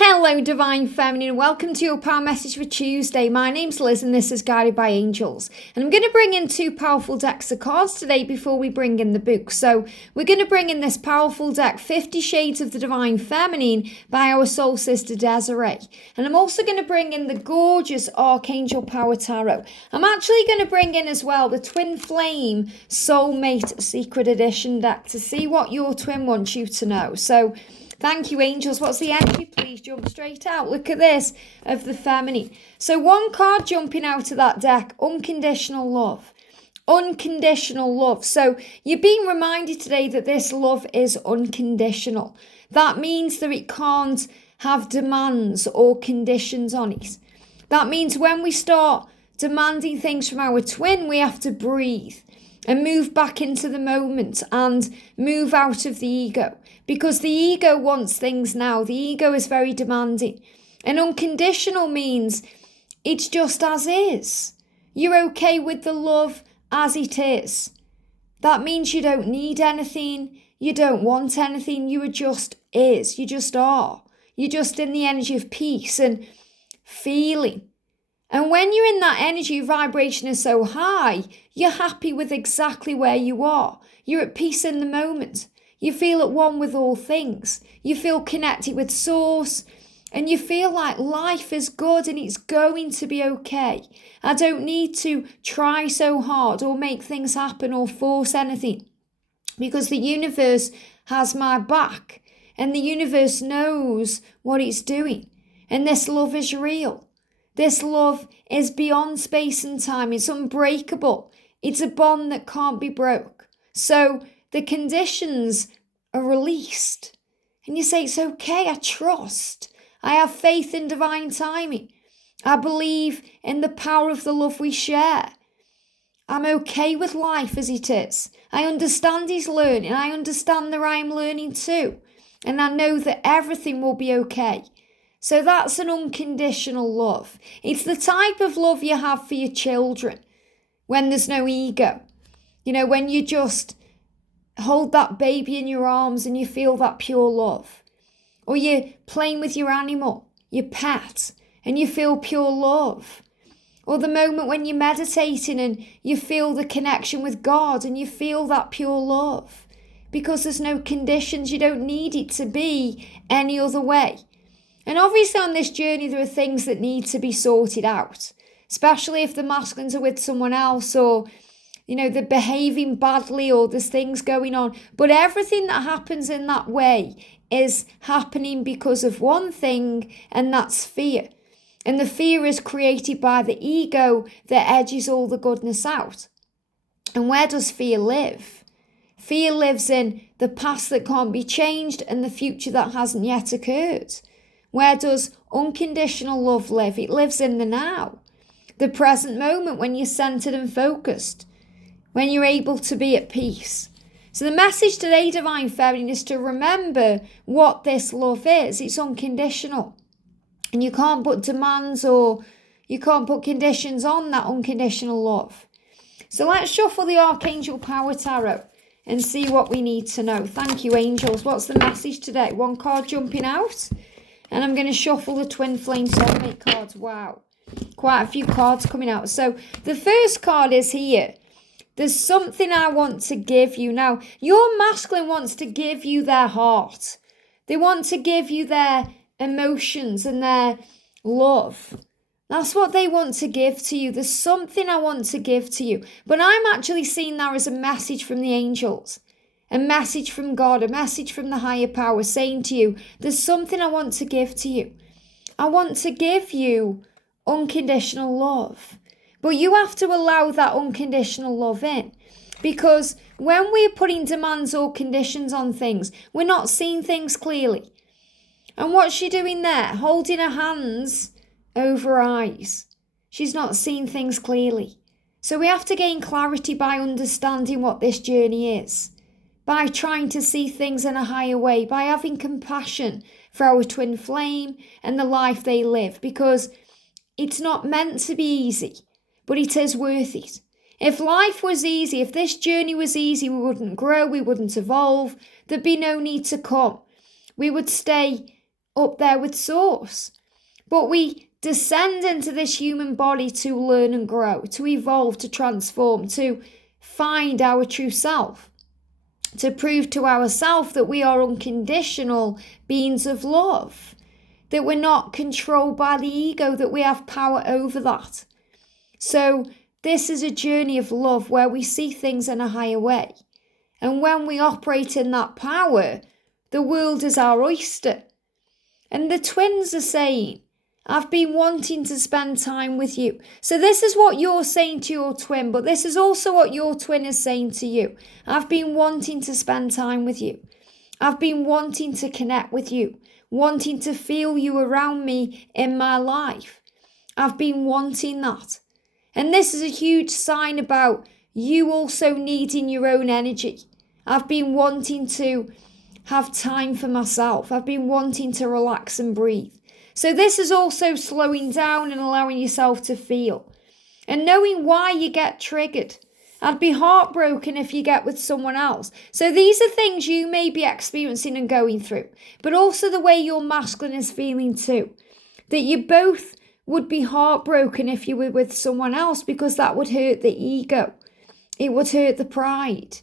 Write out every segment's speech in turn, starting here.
Hello, Divine Feminine. Welcome to your Power Message for Tuesday. My name's Liz and this is Guided by Angels. And I'm going to bring in two powerful decks of cards today before we bring in the book. So we're going to bring in this powerful deck, 50 Shades of the Divine Feminine by our soul sister Desiree. And I'm also going to bring in the gorgeous Archangel Power Tarot. I'm actually going to bring in as well the Twin Flame Soulmate Secret Edition deck to see what your twin wants you to know. So thank you, angels. What's the energy? Please jump straight out. Look at this of the feminine. So one card jumping out of that deck, unconditional love. Unconditional love. So you're being reminded today that this love is unconditional. That means that it can't have demands or conditions on it. That means when we start demanding things from our twin, we have to breathe and move back into the moment and move out of the ego. Because the ego wants things now. The ego is very demanding. And unconditional means it's just as is. You're okay with the love as it is. That means you don't need anything. You don't want anything. You are just is. You just are. You're just in the energy of peace and feeling. And when you're in that energy, your vibration is so high, you're happy with exactly where you are. You're at peace in the moment. You feel at one with all things. You feel connected with Source. And you feel like life is good and it's going to be okay. I don't need to try so hard or make things happen or force anything. Because the universe has my back. And the universe knows what it's doing. And this love is real. This love is beyond space and time. It's unbreakable. It's a bond that can't be broke. So the conditions are released. And you say, it's okay, I trust. I have faith in divine timing. I believe in the power of the love we share. I'm okay with life as it is. I understand he's learning. I understand that I'm learning too. And I know that everything will be okay. So that's an unconditional love. It's the type of love you have for your children when there's no ego. You know, when you just hold that baby in your arms and you feel that pure love. Or you're playing with your animal, your pet, and you feel pure love. Or the moment when you're meditating and you feel the connection with God and you feel that pure love. Because there's no conditions, you don't need it to be any other way. And obviously on this journey, there are things that need to be sorted out, especially if the masculines are with someone else or, you know, they're behaving badly or there's things going on. But everything that happens in that way is happening because of one thing, and that's fear. And the fear is created by the ego that edges all the goodness out. And where does fear live? Fear lives in the past that can't be changed and the future that hasn't yet occurred. Where does unconditional love live? It lives in the now. The present moment when you're centered and focused. When you're able to be at peace. So the message today, Divine Feminine, is to remember what this love is. It's unconditional. And you can't put demands or you can't put conditions on that unconditional love. So let's shuffle the Archangel Power Tarot and see what we need to know. Thank you, angels. What's the message today? One card jumping out. And I'm going to shuffle the Twin Flame Soulmate cards. Wow. Quite a few cards coming out. So the first card is here. There's something I want to give you. Now, your masculine wants to give you their heart. They want to give you their emotions and their love. That's what they want to give to you. There's something I want to give to you. But I'm actually seeing that as a message from the angels. A message from God, a message from the higher power saying to you, there's something I want to give to you. I want to give you unconditional love. But you have to allow that unconditional love in. Because when we're putting demands or conditions on things, we're not seeing things clearly. And what's she doing there? Holding her hands over her eyes. She's not seeing things clearly. So we have to gain clarity by understanding what this journey is. By trying to see things in a higher way, by having compassion for our twin flame and the life they live, because it's not meant to be easy, but it is worth it. If life was easy, if this journey was easy, we wouldn't grow, we wouldn't evolve, there'd be no need to come. We would stay up there with source. But we descend into this human body to learn and grow, to evolve, to transform, to find our true self, to prove to ourselves that we are unconditional beings of love, that we're not controlled by the ego, that we have power over that. So this is a journey of love where we see things in a higher way. And when we operate in that power, the world is our oyster. And the twins are saying, I've been wanting to spend time with you. So this is what you're saying to your twin, but this is also what your twin is saying to you. I've been wanting to spend time with you. I've been wanting to connect with you, wanting to feel you around me in my life. I've been wanting that. And this is a huge sign about you also needing your own energy. I've been wanting to have time for myself. I've been wanting to relax and breathe. So this is also slowing down and allowing yourself to feel and knowing why you get triggered. I'd be heartbroken if you get with someone else. So these are things you may be experiencing and going through, but also the way your masculine is feeling too. That you both would be heartbroken if you were with someone else, because that would hurt the ego. It would hurt the pride.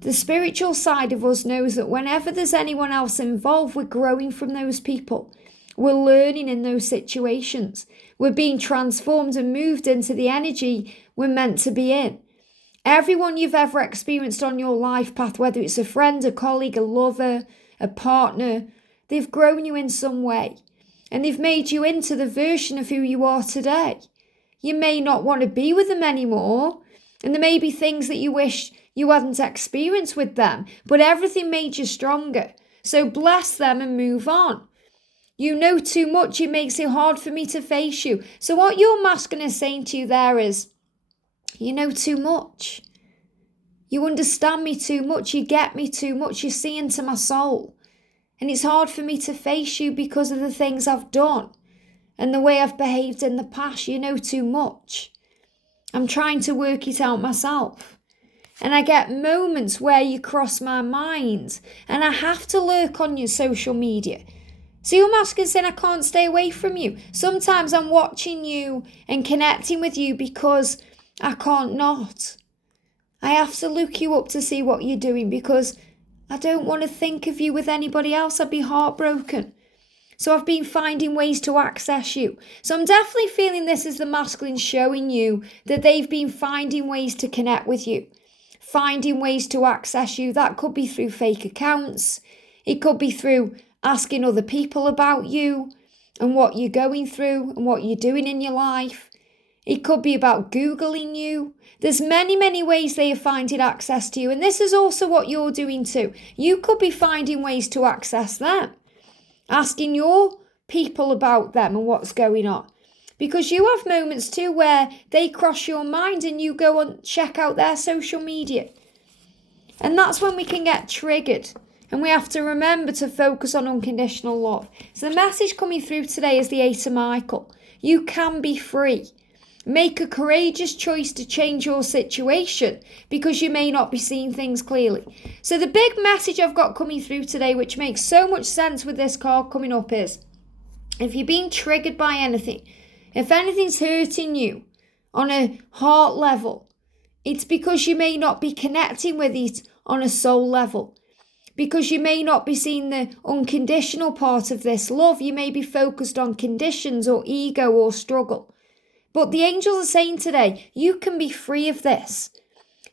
The spiritual side of us knows that whenever there's anyone else involved, we're growing from those people. We're learning in those situations. We're being transformed and moved into the energy we're meant to be in. Everyone you've ever experienced on your life path, whether it's a friend, a colleague, a lover, a partner, they've grown you in some way. And they've made you into the version of who you are today. You may not want to be with them anymore. And there may be things that you wish you hadn't experienced with them. But everything made you stronger. So bless them and move on. You know too much, it makes it hard for me to face you. So what your masculine is saying to you there is, you know too much. You understand me too much, you get me too much, you see into my soul. And it's hard for me to face you because of the things I've done and the way I've behaved in the past. You know too much. I'm trying to work it out myself. And I get moments where you cross my mind and I have to lurk on your social media. So your masculine saying, I can't stay away from you. Sometimes I'm watching you and connecting with you because I can't not. I have to look you up to see what you're doing because I don't want to think of you with anybody else. I'd be heartbroken. So I've been finding ways to access you. So I'm definitely feeling this is the masculine showing you that they've been finding ways to connect with you, finding ways to access you. That could be through fake accounts. It could be through asking other people about you and what you're going through and what you're doing in your life. It could be about Googling you. There's many, many ways they are finding access to you. And this is also what you're doing too. You could be finding ways to access them, asking your people about them and what's going on. Because you have moments too where they cross your mind and you go and check out their social media. And that's when we can get triggered. And we have to remember to focus on unconditional love. So the message coming through today is the Eight of Michael. You can be free. Make a courageous choice to change your situation because you may not be seeing things clearly. So the big message I've got coming through today, which makes so much sense with this card coming up, is if you're being triggered by anything, if anything's hurting you on a heart level, it's because you may not be connecting with it on a soul level. Because you may not be seeing the unconditional part of this love. You may be focused on conditions or ego or struggle. But the angels are saying today, you can be free of this.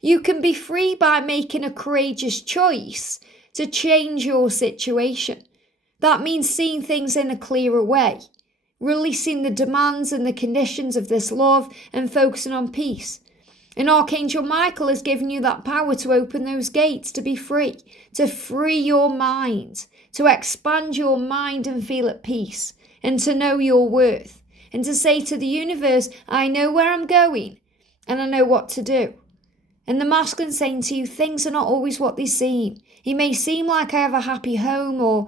You can be free by making a courageous choice to change your situation. That means seeing things in a clearer way, releasing the demands and the conditions of this love and focusing on peace. And Archangel Michael has given you that power to open those gates, to be free, to free your mind, to expand your mind and feel at peace, and to know your worth, and to say to the universe, I know where I'm going, and I know what to do. And the masculine saying to you, things are not always what they seem. It may seem like I have a happy home or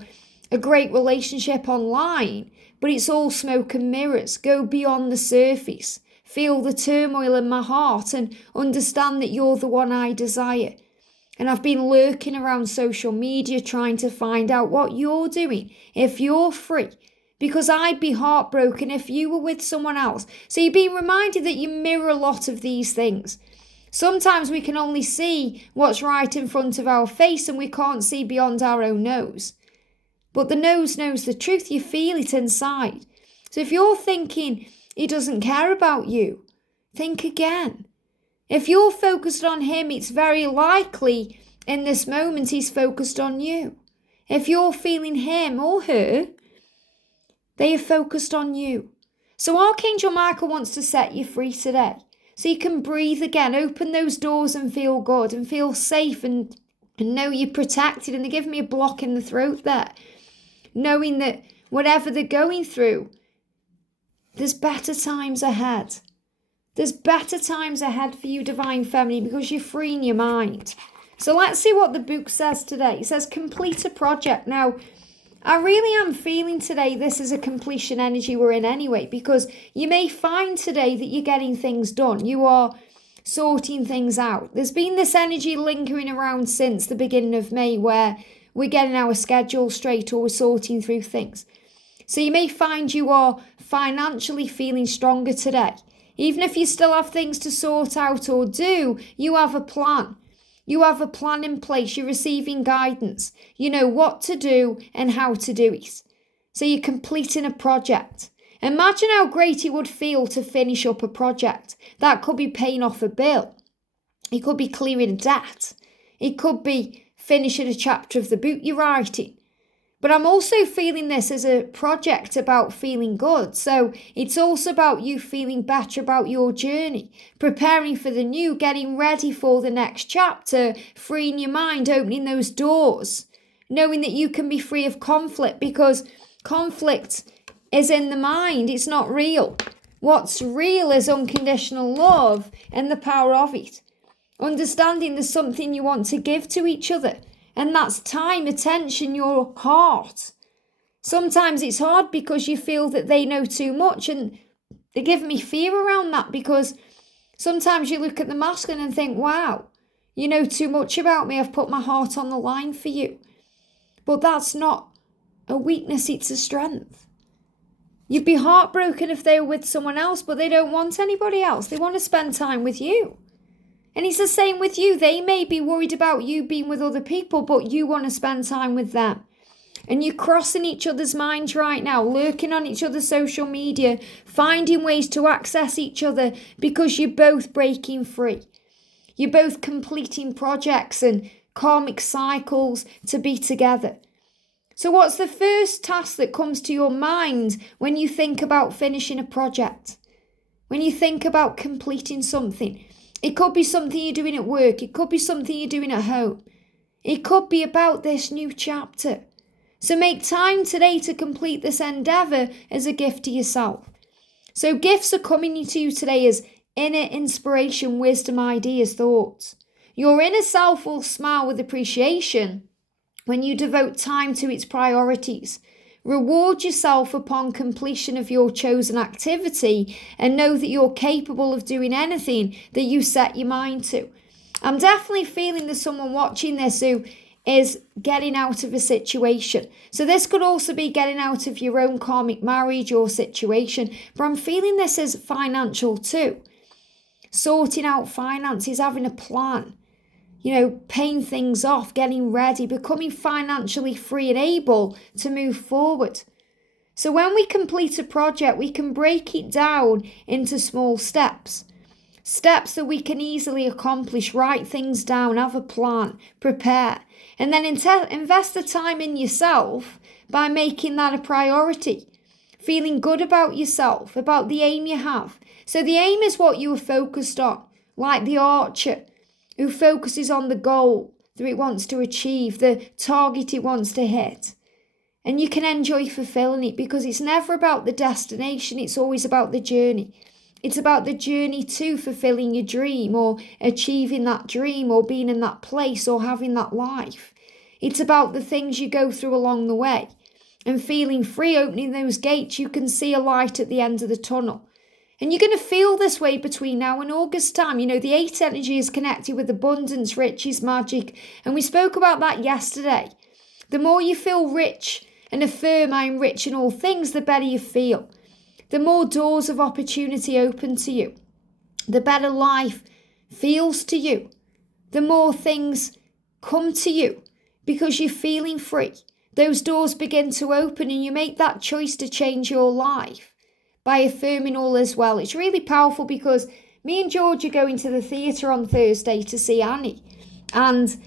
a great relationship online, but it's all smoke and mirrors. Go beyond the surface. Feel the turmoil in my heart and understand that you're the one I desire. And I've been lurking around social media trying to find out what you're doing, if you're free. Because I'd be heartbroken if you were with someone else. So you're being reminded that you mirror a lot of these things. Sometimes we can only see what's right in front of our face and we can't see beyond our own nose. But the nose knows the truth. You feel it inside. So if you're thinking he doesn't care about you, think again. If you're focused on him, it's very likely in this moment he's focused on you. If you're feeling him or her, they are focused on you. So Archangel Michael wants to set you free today. So you can breathe again, open those doors and feel good and feel safe and know you're protected. And they give me a block in the throat there. Knowing that whatever they're going through, there's better times ahead. There's better times ahead for you, Divine Feminine, because you're freeing your mind. So let's see what the book says today. It says complete a project. Now, I really am feeling today this is a completion energy we're in anyway, because you may find today that you're getting things done. You are sorting things out. There's been this energy lingering around since the beginning of May where we're getting our schedule straight or we're sorting through things. So you may find you are financially feeling stronger today. Even if you still have things to sort out or do, you have a plan. You have a plan in place. You're receiving guidance. You know what to do and how to do it. So you're completing a project. Imagine how great it would feel to finish up a project. That could be paying off a bill. It could be clearing a debt. It could be finishing a chapter of the book you're writing. But I'm also feeling this as a project about feeling good. So it's also about you feeling better about your journey, preparing for the new, getting ready for the next chapter, freeing your mind, opening those doors, knowing that you can be free of conflict because conflict is in the mind. It's not real. What's real is unconditional love and the power of it. Understanding there's something you want to give to each other. And that's time, attention, your heart. Sometimes it's hard because you feel that they know too much, and they give me fear around that because sometimes you look at the masculine and think, wow, you know too much about me. I've put my heart on the line for you. But that's not a weakness, it's a strength. You'd be heartbroken if they were with someone else, but they don't want anybody else. They want to spend time with you. And it's the same with you. They may be worried about you being with other people, but you want to spend time with them. And you're crossing each other's minds right now, lurking on each other's social media, finding ways to access each other because you're both breaking free. You're both completing projects and karmic cycles to be together. So what's the first task that comes to your mind when you think about finishing a project? When you think about completing something? It could be something you're doing at work. It could be something you're doing at home. It could be about this new chapter. So make time today to complete this endeavour as a gift to yourself. So gifts are coming to you today as inner inspiration, wisdom, ideas, thoughts. Your inner self will smile with appreciation when you devote time to its priorities. Reward yourself upon completion of your chosen activity and know that you're capable of doing anything that you set your mind to. I'm definitely feeling there's someone watching this who is getting out of a situation. So this could also be getting out of your own karmic marriage or situation, but I'm feeling this as financial too. Sorting out finances, having a plan. Paying things off, getting ready, becoming financially free and able to move forward. So when we complete a project, we can break it down into small steps. Steps that we can easily accomplish, write things down, have a plan, prepare, and then invest the time in yourself by making that a priority. Feeling good about yourself, about the aim you have. So the aim is what you are focused on, like the archer who focuses on the goal that it wants to achieve, the target it wants to hit. And you can enjoy fulfilling it because it's never about the destination, it's always about the journey. It's about the journey to fulfilling your dream or achieving that dream or being in that place or having that life. It's about the things you go through along the way. And feeling free, opening those gates, you can see a light at the end of the tunnel. And you're going to feel this way between now and August time. The 8 energy is connected with abundance, riches, magic. And we spoke about that yesterday. The more you feel rich and affirm I'm rich in all things, the better you feel. The more doors of opportunity open to you. The better life feels to you. The more things come to you because you're feeling free. Those doors begin to open and you make that choice to change your life by affirming all is well. It's really powerful because me and George are going to the theatre on Thursday to see Annie. And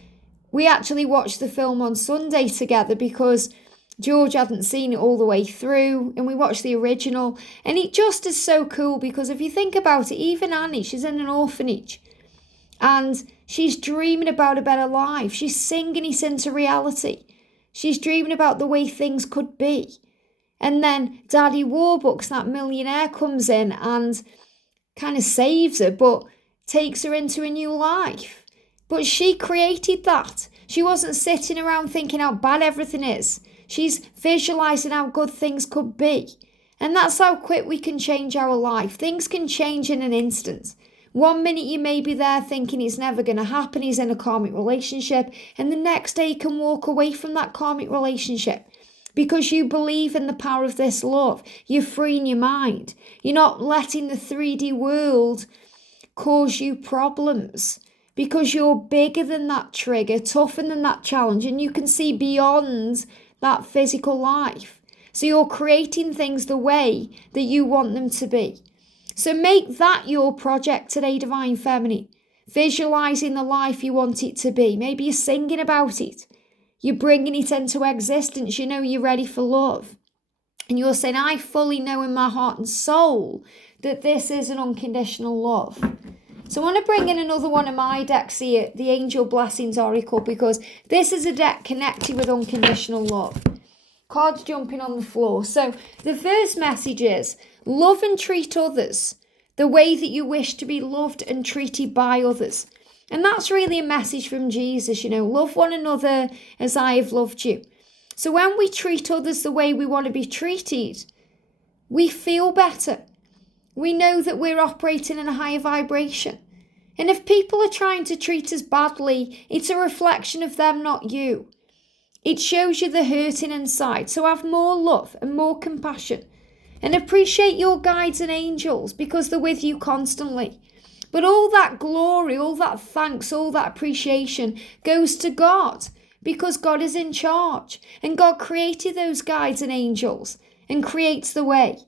we actually watched the film on Sunday together because George hadn't seen it all the way through, and we watched the original. And it just is so cool because if you think about it, even Annie, she's in an orphanage and she's dreaming about a better life. She's singing it into reality. She's dreaming about the way things could be. And then Daddy Warbucks, that millionaire, comes in and kind of saves her, but takes her into a new life. But she created that. She wasn't sitting around thinking how bad everything is. She's visualizing how good things could be. And that's how quick we can change our life. Things can change in an instant. 1 minute you may be there thinking it's never going to happen, he's in a karmic relationship, and the next day you can walk away from that karmic relationship. Because you believe in the power of this love. You're freeing your mind. You're not letting the 3D world cause you problems. Because you're bigger than that trigger, tougher than that challenge, and you can see beyond that physical life. So you're creating things the way that you want them to be. So make that your project today, Divine Feminine. Visualizing the life you want it to be. Maybe you're singing about it. You're bringing it into existence. You're ready for love. And you're saying, I fully know in my heart and soul that this is an unconditional love. So I want to bring in another one of my decks here, the Angel Blessings Oracle, because this is a deck connected with unconditional love. Cards jumping on the floor. So the first message is, love and treat others the way that you wish to be loved and treated by others. And that's really a message from Jesus, love one another as I have loved you. So when we treat others the way we want to be treated, we feel better. We know that we're operating in a higher vibration. And if people are trying to treat us badly, it's a reflection of them, not you. It shows you the hurting inside. So have more love and more compassion. And appreciate your guides and angels because they're with you constantly. But all that glory, all that thanks, all that appreciation goes to God because God is in charge. And God created those guides and angels and creates the way.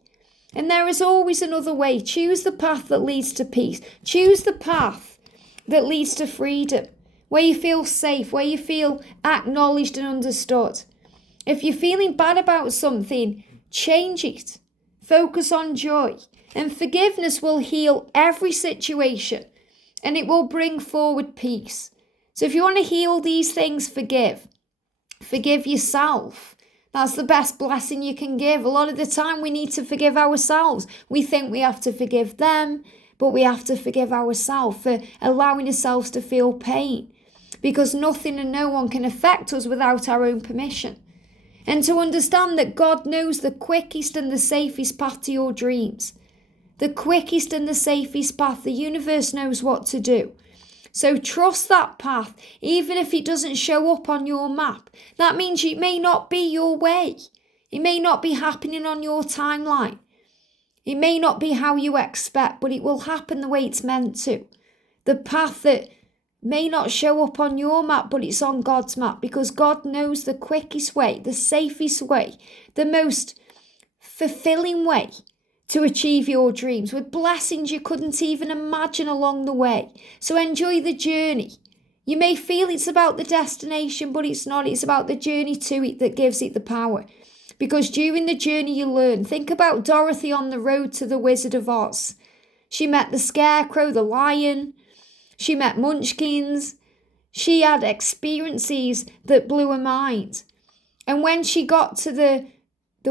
And there is always another way. Choose the path that leads to peace. Choose the path that leads to freedom, where you feel safe, where you feel acknowledged and understood. If you're feeling bad about something, change it. Focus on joy. And forgiveness will heal every situation. And it will bring forward peace. So if you want to heal these things, forgive. Forgive yourself. That's the best blessing you can give. A lot of the time we need to forgive ourselves. We think we have to forgive them, but we have to forgive ourselves for allowing ourselves to feel pain. Because nothing and no one can affect us without our own permission. And to understand that God knows the quickest and the safest path to your dreams. The quickest and the safest path. The universe knows what to do. So trust that path, even if it doesn't show up on your map. That means it may not be your way. It may not be happening on your timeline. It may not be how you expect, but it will happen the way it's meant to. The path that may not show up on your map, but it's on God's map, because God knows the quickest way, the safest way, the most fulfilling way to achieve your dreams with blessings you couldn't even imagine along the way. So enjoy the journey. You may feel it's about the destination, but it's not. It's about the journey to it that gives it the power. Because during the journey you learn. Think about Dorothy on the road to the Wizard of Oz. She met the Scarecrow, the Lion. She met Munchkins. She had experiences that blew her mind. And when she got to the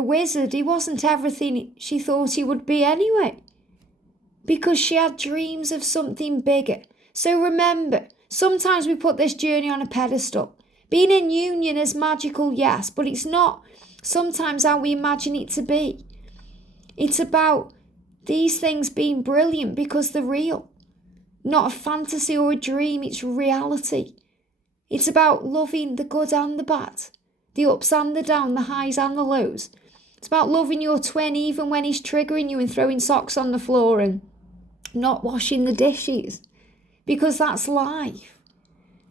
wizard, he wasn't everything she thought he would be anyway. Because she had dreams of something bigger. So remember, sometimes we put this journey on a pedestal. Being in union is magical, yes, but it's not sometimes how we imagine it to be. It's about these things being brilliant because they're real. Not a fantasy or a dream, it's reality. It's about loving the good and the bad, the ups and the downs, the highs and the lows. It's about loving your twin even when he's triggering you and throwing socks on the floor and not washing the dishes, because that's life.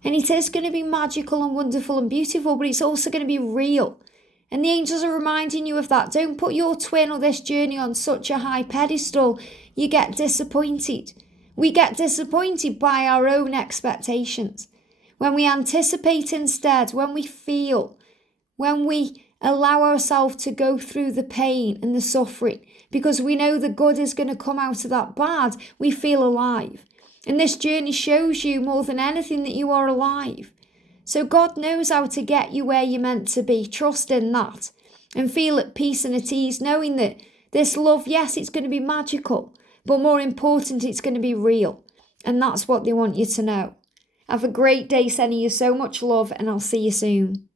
And it is going to be magical and wonderful and beautiful, but it's also going to be real. And the angels are reminding you of that. Don't put your twin or this journey on such a high pedestal. You get disappointed. We get disappointed by our own expectations. When we anticipate instead, when we feel, when we allow ourselves to go through the pain and the suffering, because we know the good is going to come out of that bad, we feel alive. And this journey shows you more than anything that you are alive. So God knows how to get you where you're meant to be. Trust in that and feel at peace and at ease, knowing that this love, yes, it's going to be magical, but more important, it's going to be real. And that's what they want you to know. Have a great day, sending you so much love, and I'll see you soon.